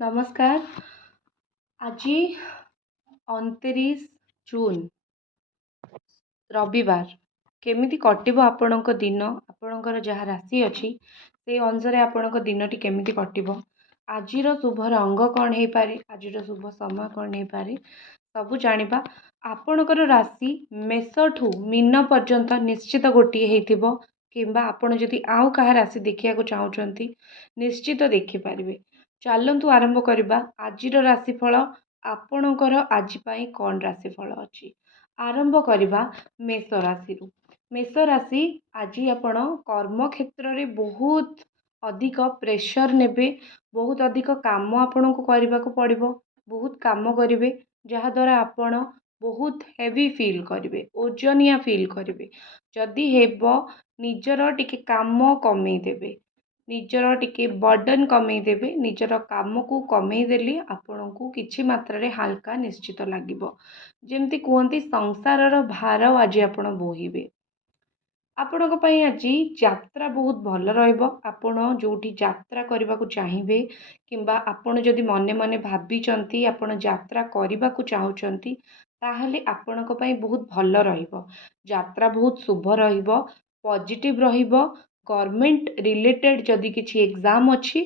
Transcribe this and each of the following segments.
नमस्कार। आज 29 जून रविवार केमिति कटिबो आपणक दिन आपणकर जहाँ राशि अच्छी से अनुसार आपणक दिनटी केमिति कटिबो आजिर शुभ रंग कौन हो पारे आजिर शुभ समय कौन हो पारे सबू जानिबा। आपणकर राशि मेषठू मीन पर्यंत निश्चित गोटे होइथिबो किंबा आपण जदि आउ कहा राशि देखिया चाहूचंती निश्चित देखिपारे। चलतु आरंभ करवा आजिर राशिफल आपणकर आज पाई कौन राशिफल अच्छी आरंभ करवा मेष राशि। मेष राशि आज आपण कर्म क्षेत्र में बहुत अधिक प्रेशर नेबे बहुत अधिक काम आपन को करने को पड़ो बहुत काम करेंगे जहाद्वारा आपण बहुत हेवी फील करेंगे ओजनिया फील करेंगे जदि हेब निजर टिके काम कमे देवे निजर टिके बर्डन कमे देवे निजर काम को कमे देली आपण को किछि मात्रा रे हल्का निश्चित लागिबो जेमती कहते संसार भार आज आपण बोहिबे। आपण आज यात्रा बहुत भल रहिबो आपण जोठी यात्रा करबा को चाहिबे किंबा आपण जदि मने मने भाबिचंती आपण यात्रा करबा को चाहूचंती ताहले आपणक पई बहुत भल रहिबो यात्रा बहुत शुभ रहिबो पॉजिटिव रहिबो। गवर्नमेंट रिलेटेड जदि किछि एग्जाम अच्छी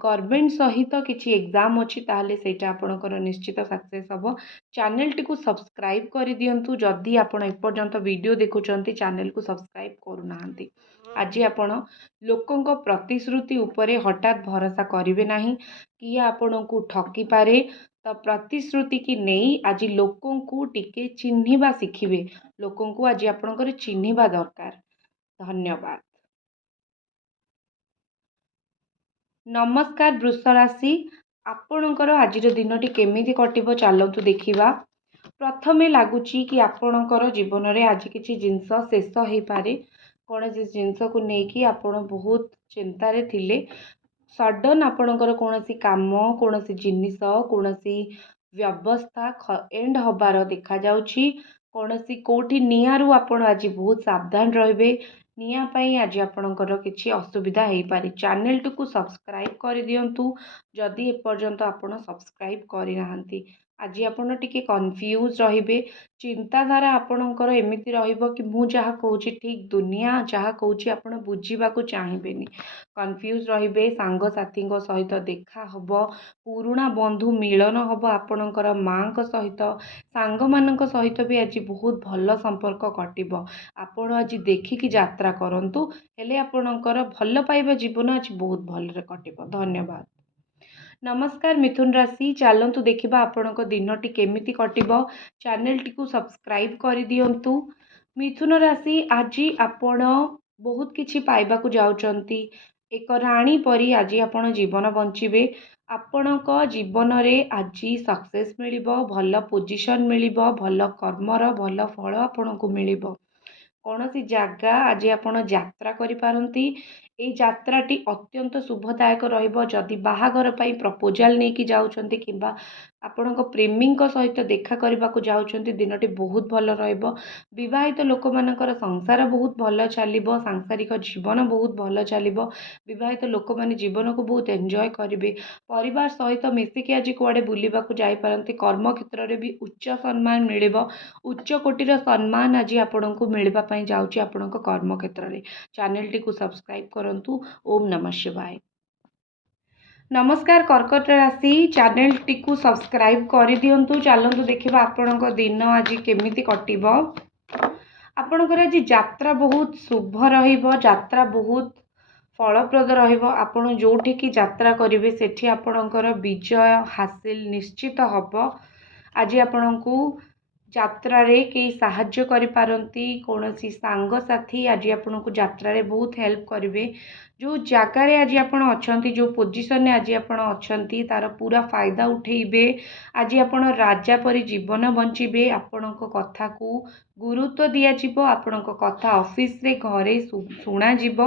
गवर्नमेंट सहित किछि एग्जाम अच्छी ताहले सेटा आपणकर निश्चित सक्सेस हबो। चैनल टी को सब्सक्राइब कर दियंतु जदि आपण एपर्यंत वीडियो देखुचंती चैनल को सब्सक्राइब करूनाहांती। आज आपण लोकंक प्रतिश्रुति उपरे हठात भरोसा करिवे नाही कि आपण को ठकी पारे तो प्रतिश्रुति की नहीं आज लोकों को टिके चिन्हिबा शिखिबे लोकों को आज आपणकर चिन्हिबा दरकार। धन्यवाद। नमस्कार वृष राशि आपणकर आज दिनटी केमिति कटिबो चलतु देखिबा। प्रथमे लगुच कि आपणकर जीवन में आज किसी जिनस शेष हो पारे कौन जिनस को लेकिन आपण बहुत चिंतार थिले सडन आपणकर कौन काम कौन जिनिस कौन व्यवस्था एंड हबार देखा जाउछि कौन कोठी निआरु आपण आज बहुत सावधान रहिबे निया पाई आज आपणकर किछि असुविधा हो पारे। चैनल टी सब्सक्राइब कर दियंतु जदि एपर्यंत आपण सब्सक्राइब करिनाहांती। आज आपण टिके कन्फ्यूज रहिबे चिंताधारा आपणकर एमिति रहिबो कि मु जहा कहूची ठीक दुनिया जहा कहूची आपण बुझीबा को चाहिबेनी कन्फ्यूज रहिबे सांग साथी सहित देखा हबो पुराणा बंधु मिलन हबो आपणकर माँ सहित सांग मानक सहित भी आज बहुत भल संपर्क कटिबो आपण आज देखिकी यात्रा करंतु हेले आपणकर भल पाइबा जीवन आज बहुत भल कटिबो। धन्यवाद। नमस्कार मिथुन राशि चलतु देखिबा आपणक दिनटी केमिति कटिबो चैनल टी को सब्सक्राइब कर दियंतु। मिथुन राशि आज आपण बहुत किछि पाइबा को जाउचंती एक राणी परी आज आपण जीवन बंचिबे आपणक जीवन रे आज सक्सेस मिलिबो भल पोजिशन मिलिबो भल कर्मर भल फल आपण को मिलिबो कौन सी जगह आज आपण यात्रा करि पारंती ए यात्राटी अत्यंत शुभदायक रहिबो जदि बाहागर पाई प्रपोजल नेकी जाउचंती किंबा आपणक प्रेमीक सहित देखा करबा को जाउचंती दिनटी बहुत भल रहिबो। विवाहित लोक मानकर संसार बहुत भल चलिबो सांसारिक जीवन बहुत भल चलिबो विवाहित लोक माने जीवन को बहुत एंजॉय करिवे परिवार सहित मिसिकी आज कुआडे बुलिबा को जाई पारंती कर्म क्षेत्र रे भी उच्च सम्मान मिलिबो उच्च कोटिर सम्मान आज आपणको मिलबा पई जाउची आपणको कर्म क्षेत्र रे। चैनल टी को सब्सक्राइब करंतु। ओम नमः शिवाय। नमस्कार कर्कट राशि चैनल टी को सब्सक्राइब कर दियंतु चलतु देखिबा आपणको दिन आज केमिति कटिबो। आपणकर आज यात्रा बहुत शुभ रहिबो यात्रा बहुत फलप्रद रहिबो आपण जोठी की यात्रा करिवे सेठी आपणकर विजय हासिल निश्चित हबो। आज आपणको यात्रा रे कई साहाय्य करि पारंती कोनोसी सांग साथी आज आपनको यात्रा रे बहुत हेल्प करिवे जो जगार आज आपण अछंती जो पोजिशन आज आपण अछंती तार पूरा फायदा उठेइबे आज आपण राजा परी जीवन बंचिबे आपणको कथा को गुरुत्व दिया जिवो आपणको कथा ऑफिस रे घरे सुना जिवो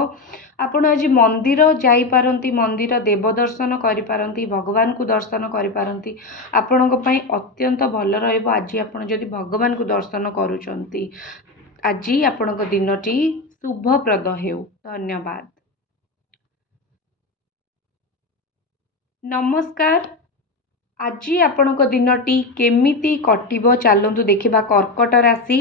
आपण आज मंदिर जाई पारंती मंदिर देव दर्शन करि पारंती भगवान को दर्शन करि पारंती आपणको पई अत्यंत भल रहइबो। आज आपण जदि भगवान को दर्शन करूचंती आज आपणको दिनटी शुभप्रद हेउ। धन्यवाद। नमस्कार आज आपणक दिनटी केमिति कटिबो चलतु देखिबा। कर्कट राशि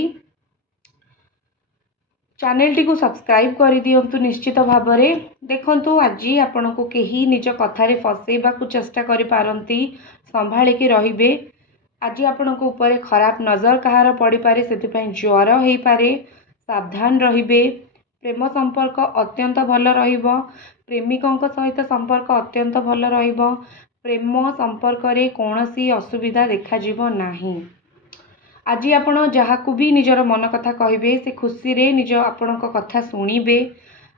चैनल टी को सब्सक्राइब कर दिंतु निश्चित भाव में। देखंतु आज आपण को कहीं निज कथार फसैबा चेष्टा करि पारंती, संभाळिकी रहिबे। आज आपण को ऊपर खराब नजर कहार पड़ी पारे, से ज्वर हो पारे, सावधान रहिबे। प्रेम संपर्क अत्यंत भल रहिबो, प्रेमिकों सहित संपर्क अत्यंत भल रहिबो। प्रेम संपर्क रे कौनसी असुविधा देखा जीवो नाही। आज आपण जहाकू भी निजर मन कथा कहिबे, से खुशी रे निज आपण कथा शुणिबे।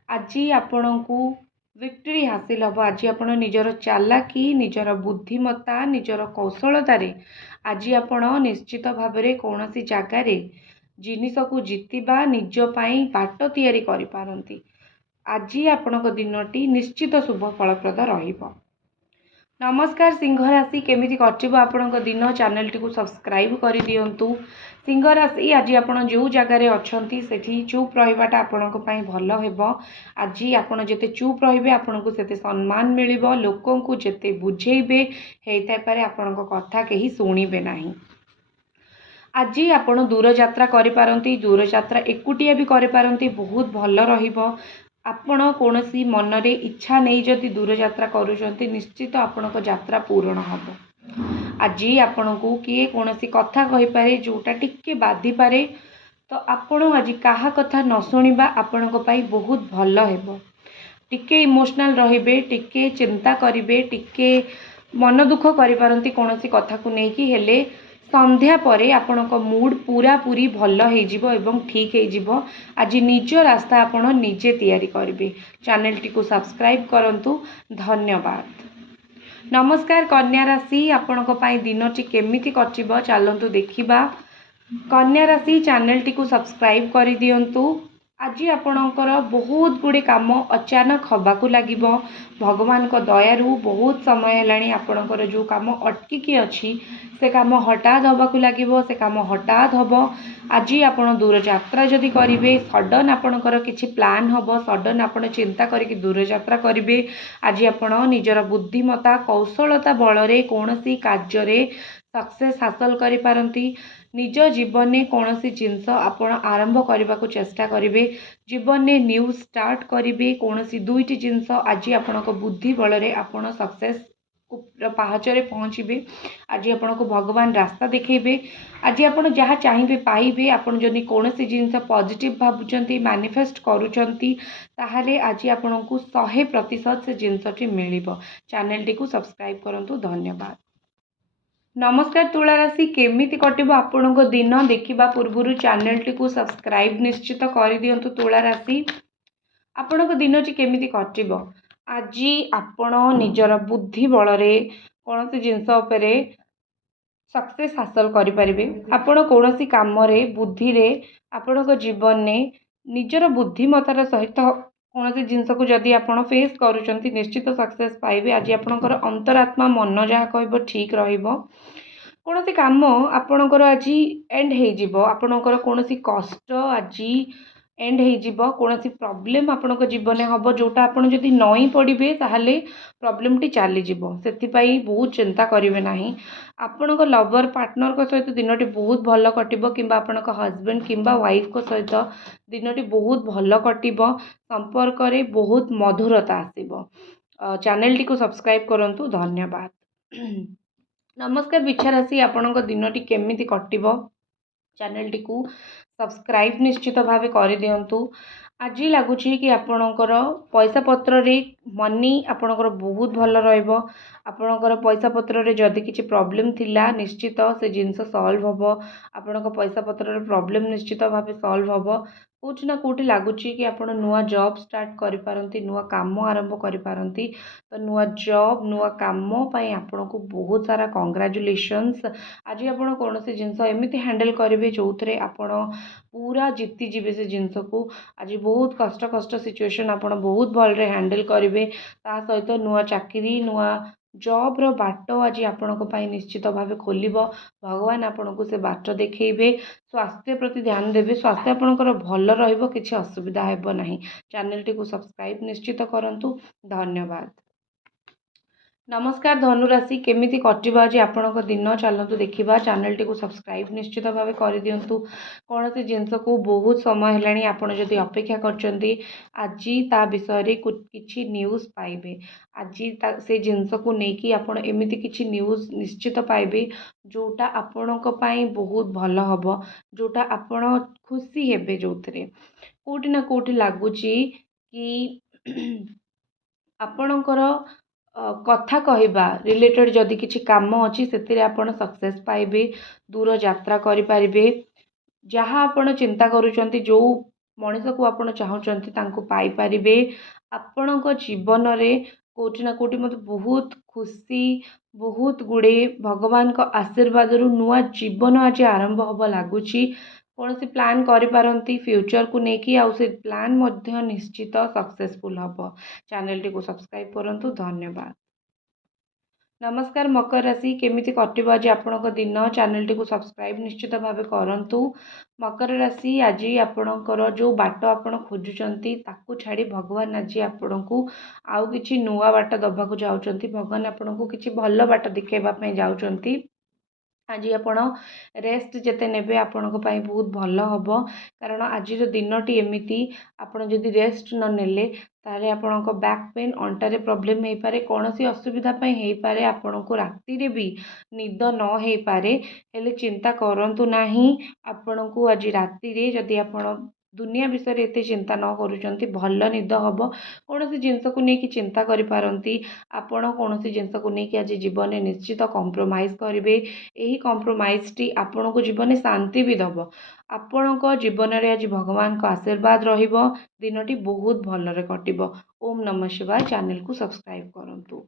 आज आपण को विक्ट्री हासिल हम। आज आपण निजर चालाकी, निजर बुद्धिमत्ता, निजर कौशलतार आज आपण निश्चित भाव में कौन सी जगार जिनिस को जीतिबा निज पाई बाट तैयारी करि पारंती। आज आपण दिनटी निश्चित शुभ फलप्रद रहिबो। नमस्कार सिंह राशि केमिति कटिबो आपणक दिन, चैनल टी को सब्सक्राइब कर दियंतु। सिंह राशि आज आपण जो जगार अछंती सेठी चुप रहिबाटा आपणक पई भल हेबो। आज आपण जेते चुप रहिबे आपन को सेते सम्मान मिलिबो। लोकों को जेते बुझेइबे हेइता पारे आपणक कथा केही सुनिबे नाही। आज आपण दूर यात्रा करि पारंती, दूर यात्रा एकुटिया भी करि पारंती, बहुत भल रहिबो। आपण कौनसी मन रे इच्छा नहीं जदि दूर यात्रा करूछंती, निश्चित आपणक यात्रा पूर्ण हबो। आज आपण को किए कौनसी कथा कहि पारे जोटा टिके बाधी पारे, तो आपण आज काहा कथा न सुनिबा आपणक पई बहुत भल हेबो। टिके इमोशनल रहिबे, टिके चिंता करिबे, टिके मन दुख करि पारंती कौनसी कथा को नेकी, हेले संध्या परे आपणक मूड पूरा पूरी भल हो जिवो एवं ठीक हो जिवो। आज निज रास्ता आपण निजे तैयारी करिवे। चैनल टी को सब्सक्राइब करंतु। धन्यवाद। नमस्कार कन्या राशि आपणक पई दिनटी केमिति कटिबो चलंतु देखिबा। कन्या राशि चैनल टी को सब्सक्राइब कर दियंतु। आज आपणकर बहुत गुड़े काम अचानक हवाकू लागिबो। भगवान को दयारू बहुत समय हेलाणी आपणकर जो काम अटकिकी अच्छी से काम हठात हवाकू लागिबो, से काम हठात हबो। आज आपण दूर यात्रा जदि करिवे, सडन आपणकर किछि प्लान हबो, सडन आपण चिंता करिकि दूर यात्रा करिवे। आज आपण निजर बुद्धिमत्ता कौशलता बलरे कौनसी कार्य सक्सेस हासिल करि पारंती। निज जीवन में कौन सी जिनस आपण आरंभ करने को चेष्टा करेंगे। जीवन में न्यू स्टार्ट करेंगे। कौन सी दुईटी जिनस आज आपण बुद्धि बल रे आपण सक्सेस पहाचरे पहुँचे। आज आपण को भगवान रास्ता देखेबे। आज आपण जहाँ चाहिए पाइबे। आपण जदि कौन सी जिनस पॉजिटिव भावुंट मैनिफेस्ट करूचंती, ताहले आज आपण को 100% से जिनसटी मिलिबो। चैनल टी को सब्सक्राइब करंतु। धन्यवाद। नमस्कार तुला राशि केमिति कटिबो आपणक दिन देखिबा पूर्व चैनल टी को सब्सक्राइब निश्चित कर दियंतु। तुला राशि आपणक दिनटी केमिति कटिबो। आज आपण निजर बुद्धि बल रे कौन सी जिनस उपरे सक्सेस हासिल करि परिबे। आपण कौनसी काम रे बुद्धि रे आपणक जीवन में निजर बुद्धिमतार सहित कौन सी जिनस को जदि आपण फेस करूचंती, निश्चित सक्सेस पाइबे। आज आपणकर अंतरात्मा मन जहाँ कहबो ठीक रहिबो। कौन सी काम आपणकर आज एंड हो जिवो। आपणकर कौन सी कष्ट आज एंड हो जिवो। कौन सी प्रॉब्लम आपणक जीवन हम जोटा आपण जदि नई पड़े ताहले प्रॉब्लम टी चली जिवो। सेथिपाई बहुत चिंता करिवे नाही। आपणक लवर पार्टनर को सहित दिनटी बहुत भल कटिबो, किंबा आपणक हस्बैंड किंबा वाइफ को सहित दिनटी बहुत भल कटिबो। संपर्क रे बहुत मधुरता आसीबो। चैनल टी को सब्सक्राइब करंतु। धन्यवाद। नमस्कार बिच्छा राशि आपणक दिनटी केमिति कटिबो। चैनल टी को सब्सक्राइब निश्चित भाव कर दियंतु। आज लगुच कि आपणकर पैसा पत्र रे मनी आपणकर बहुत भल रहिबो। आपणकर पैसा पत्र रे जदि किछि प्रॉब्लम थिला, निश्चित से जिनस सॉल्व हबो। आपणक पैसा पत्र रे प्रॉब्लम निश्चित भाव सॉल्व हबो। कोठी ना कोठी लगुच कि आपण नुआ जॉब स्टार्ट करि पारंती, नुआ काम आरंभ करि पारंती। तो नुआ जॉब नुआ काम पई आपण को बहुत सारा कांग्रेचुलेशंस। आज आपण कौन सी जिनस एमिति हैंडल करेंगे जो थे आपण पूरा जीति जीवे से जिनस को। आज बहुत कष्ट कष्ट सिचुएशन आपण बहुत भल हैंडल करेंगे। ता सहित नुआ चाकरी नुआ जॉब रो बाट आज आपणक पई निश्चित भाव खोलिबो। भगवान आपन को से बाट देखैबे। स्वास्थ्य प्रति ध्यान देबे। स्वास्थ्य आपणकर भल रहिबो, किछि असुविधा हेबो नाही। चैनल टी को सब्सक्राइब निश्चित करंतु। धन्यवाद। नमस्कार धनुराशि केमिति कटिबा आज आपणक दिन चलतु देखा चैनल टी सब्सक्राइब निश्चित भाव कर दिंतु कौन से जिनस को बहुत समय है आपड़ जदि अपेक्षा कर विषय किसी न्यूज पाइबे आज से जिनस को लेकिन आपड़ एमती किसी न्यूज निश्चित पाइबे जोटा आपण बहुत भल हम जोटा आपण खुशी हेबे जो कोटि ना कोटि लगुच कि आपणकर कथा कहवा रिलेटेड जदि किसी कम अच्छी से आपड़ सक्सेस पाइबे दूर यात्रा करें जहाँ आपण चिंता करुँच जो मनीष को आपण चाहते पाइपर आपण जीवन में कोटि ना कोटि मत बहुत खुशी बहुत गुड़े भगवान का आशीर्वाद नुआ जीवन आज आरंभ हम लगुच कौन सी प्लान करिपारंती फ्यूचर को लेकिन आउ से प्लान मध्य निश्चित सक्सेसफुल हम चैनल टी सब्सक्राइब करंतु धन्यवाद। नमस्कार मकर राशि केमिति कटिबा आज आपणक दिन चैनल टी सब्सक्राइब निश्चित भाव करंतु। मकर राशि आज आपणकर जो बाट आपण खोजुचंती ताकू छाड़ी भगवान आज आपणकू आउ किछि नुआ बाट दबाकू जाउचंती भगवान आपणकू किछि भल बाट दिखेबा पई जाउचंती आज आपण रेस्ट जिते ने आपण बहुत भल हम कारण आज दिनटी एमती आपड़ जदि रेस्ट न नेले ताले आपण बैक पेन अंटारे प्रॉब्लम हो पारे कौन सी असुविधा हो पारे आपण को राति भी निद न हो पारे हेले चिंता करंतु नाही आपण को आज राति जदि आपण दुनिया विषय एत चिंता न करूँ भल निद हम कौन सी जिनस को लेकिन चिंता करिपारंती आपण कौन सी जिनस को लेकिन आज जीवन में निश्चित कंप्रोमाइज करेंगे यही कंप्रोमाइज टी आपण को जीवन में शांति भी दब आपण जीवन में आज भगवान का आशीर्वाद रहिबो दिनटी बहुत भलरे कटिबो। ओम नमः शिवाय चैनल को सब्सक्राइब करंतु।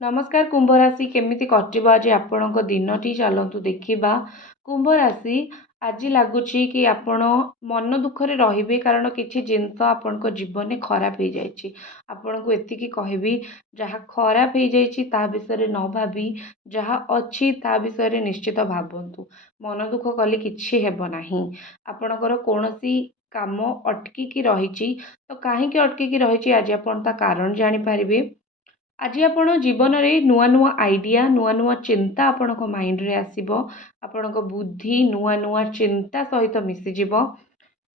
नमस्कार कुंभ राशि केमिति कटिबा आज आपणक दिनटी चलतु देखा कुंभ राशि आज लगुच कि आपण मन दुखरे रहिबे कारण किछि जिनस आपणक जीवन में खराब हो जाइछि आपण को एतिकी कहबी जहाँ खराब हो जाइछि ता विषय न भाबी जहाँ अच्छी ता विषय निश्चित भावन्तु मन दुख कले किछि हेब नाही आपणकर कौनसी काम अटकी रही तो कहीं अटकी रही आज आपण ता कारण जानि पारिबे। आज आपण जीवन में नुआ नुआ आइडिया नुआ नुआ चिंता आपण माइंड रे आसीबो आपण बुद्धि नुआ नुआ चिंता सहित मिसीजिव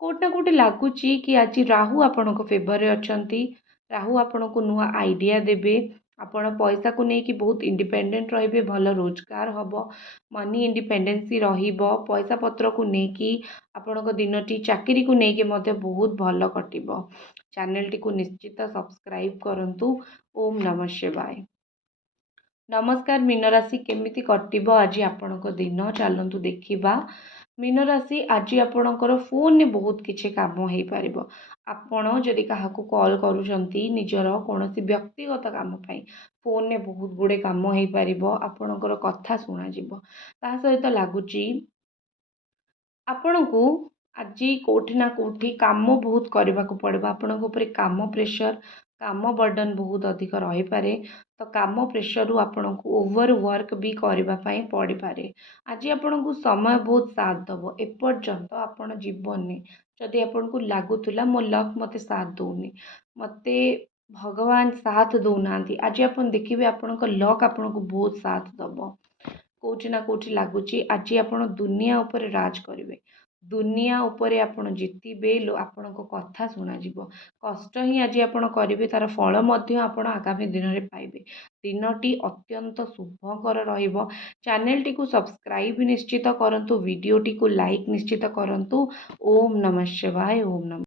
कोटना कोटि लगुच कि आज राहु आपण फेवर रे अछंती राहु आपण को नुआ आइडिया देबे आपण पैसा को लेकिन बहुत इंडिपेंडेंट रहिबे भल रोजगार हम मनी इंडिपेंडेंसी रहिबो पैसा पत्र को लेकिन आपण दिनटी चाकरी को लेकिन बहुत भल कटिबो चैनल टी को निश्चित सब्सक्राइब करंतु। ओम नमः शिवाय। नमस्कार मीन राशि केमिति कटिबो आज आपणक दिन चलतु देखा मीन राशि आज आपणकर फोन में बहुत किछि काम हो पारिबो आपण जदि काहाकू कॉल करूचंती निजर कौन सी व्यक्तिगत काम पाई फोन में बहुत गुड़े काम हो पारिबो आपणकर कथा शुणा जिवो ता सहित लगुच आपण को आज कोठी ना कोठी काम बहुत करने को पड़ो आपण काम प्रेशर काम बर्डन बहुत अधिक रही पारे तो काम प्रेशर रु आपण को ओवर वर्क भी करने पड़ पारे आज आपण को समय बहुत साथ दब एपर्यंत आपण जीवन में जदि आपण को लगुला मो लक मते साथ दौनी मते भगवान साथ दौना आज आपण देखिए आपण लक आपण को बहुत साथ दब कोठी ना कोठी लगुच आज आपण दुनिया उपर राज करेंगे दुनिया उपरे आपण जितबे आपण कथा शुणा कष्ट ही आज आपण करेंगे तार फल आपण आगामी दिन में पाइबे दिनटी अत्यंत शुभकर रहिबो चैनल टी को सब्सक्राइब निश्चित करंतु वीडियो टी को लाइक निश्चित करंतु। ओम नमः शिवाय। ओम नमः।